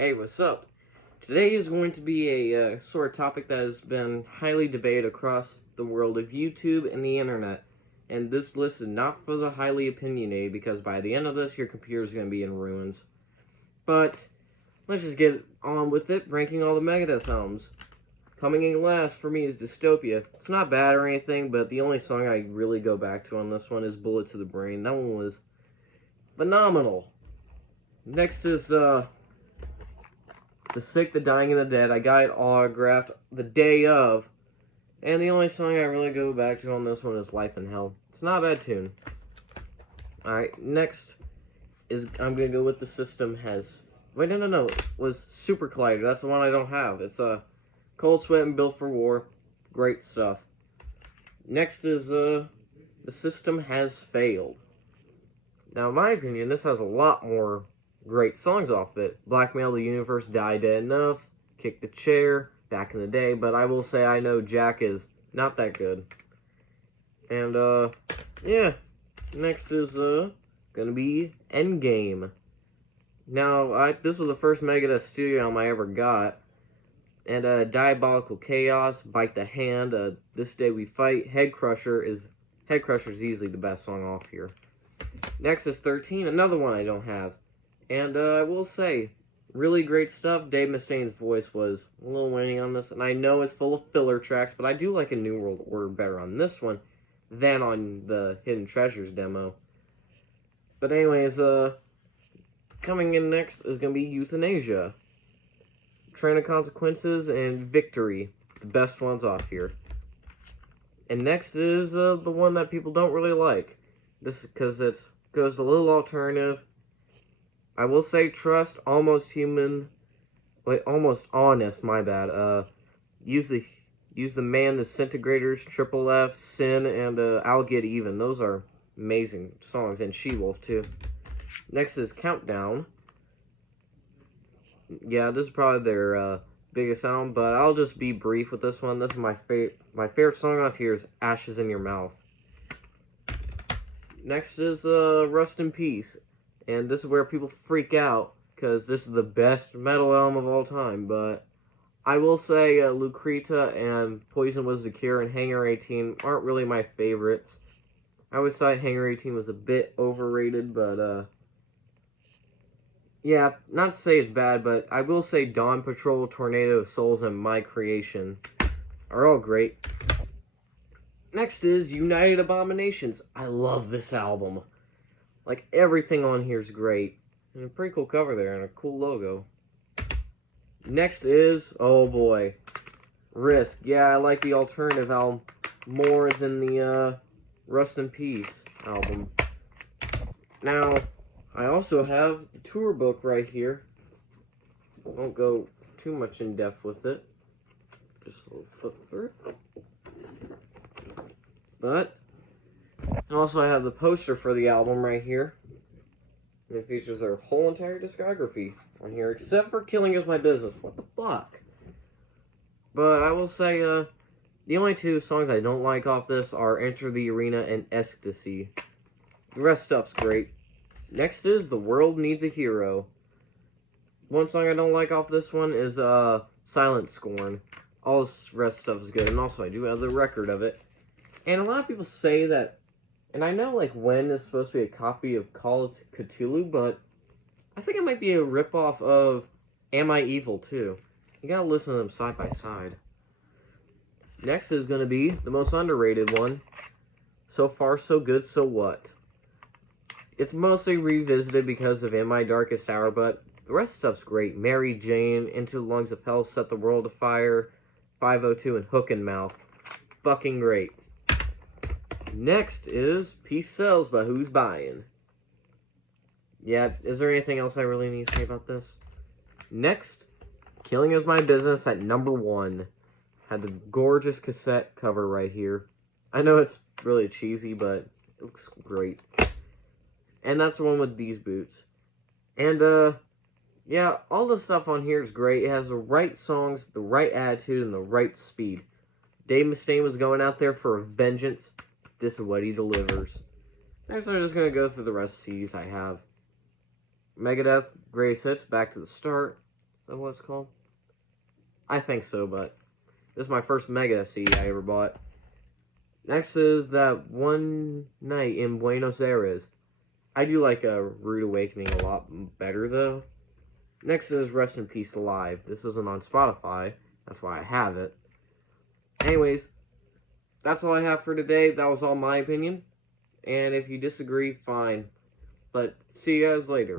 Hey, what's up? Today is going to be a sort of topic that has been highly debated across the world of YouTube and the internet. And this list is not for the highly opinionated, because by the end of this, your computer is going to be in ruins. But let's just get on with it, ranking all the Megadeth albums. Coming in last for me is Dystopia. It's not bad or anything, but the only song I really go back to on this one is Bullet to the Brain. That one was phenomenal. Next is, The Sick, the Dying, and the Dead. I got it autographed the day of. And the only song I really go back to on this one is Life in Hell. It's not a bad tune. Alright, next is, I'm going to go with The System Has... Wait, no. It was Super Collider. That's the one I don't have. It's Cold Sweat and Built for War. Great stuff. Next is, The System Has Failed. Now, in my opinion, this has a lot more great songs off it. Blackmail the Universe, Die Dead Enough, Kick the Chair, Back in the Day, but I will say I know Jack is not that good. And, yeah. Next is, gonna be Endgame. Now, this was the first Megadeth studio album I ever got. And, Diabolical Chaos, Bite the Hand, This Day We Fight, Head Crusher is easily the best song off here. Next is 13, another one I don't have. And, I will say, really great stuff. Dave Mustaine's voice was a little winning on this, and I know it's full of filler tracks, but I do like a New World Order better on this one than on the Hidden Treasures demo. But anyways, coming in next is going to be Euthanasia. Train of Consequences and Victory, the best ones off here. And next is the one that people don't really like. This is because it goes a little alternative. I will say Trust, Almost Human, wait, Almost Honest, my bad. Use the Man, Disintegrators, Triple F, Sin, and I'll Get Even. Those are amazing songs, and She-Wolf too. Next is Countdown. Yeah, this is probably their biggest album, but I'll just be brief with this one. This is my favorite song off here is Ashes in Your Mouth. Next is Rust in Peace. And this is where people freak out, because this is the best metal album of all time. But I will say Lucreta and Poison Was the Cure and Hangar 18 aren't really my favorites. I always thought Hangar 18 was a bit overrated, but yeah, not to say it's bad, but I will say Dawn Patrol, Tornado of Souls, and My Creation are all great. Next is United Abominations. I love this album. Like, everything on here is great. And a pretty cool cover there, and a cool logo. Next is, oh boy, Risk. Yeah, I like the alternative album more than the Rust in Peace album. Now, I also have the tour book right here. Won't go too much in depth with it. Just a little flip through. But, and also I have the poster for the album right here. And it features their whole entire discography on here, except for Killing Is My Business. What the fuck? But I will say, the only two songs I don't like off this are Enter the Arena and Ecstasy. The rest stuff's great. Next is The World Needs a Hero. One song I don't like off this one is Silent Scorn. All this rest stuff is good, and also I do have the record of it. And a lot of people say that, and I know, like, When is supposed to be a copy of Call of Cthulhu, but I think it might be a ripoff of Am I Evil, too. You gotta listen to them side by side. Next is gonna be the most underrated one. So Far, So Good, So What? It's mostly revisited because of In My Darkest Hour, but the rest of stuff's great. Mary Jane, Into the Lungs of Hell, Set the World Afire, 502, and Hook and Mouth. Fucking great. Next is Peace Sells, but Who's Buying? Yeah, is there anything else I really need to say about this? Next, Killing Is My Business at number 1. Had the gorgeous cassette cover right here. I know it's really cheesy, but it looks great. And that's the one with These Boots. And, yeah, all the stuff on here is great. It has the right songs, the right attitude, and the right speed. Dave Mustaine was going out there for a vengeance. This is what he delivers. Next, I'm just going to go through the rest of the CDs I have. Megadeth, Greatest Hits, Back to the Start. that what it's called? I think so, but this is my first Megadeth CD I ever bought. Next is That One Night in Buenos Aires. I do like a Rude Awakening a lot better, though. Next is Rest in Peace Alive. This isn't on Spotify. That's why I have it. Anyways, that's all I have for today. That was all my opinion. And if you disagree, fine. But see you guys later.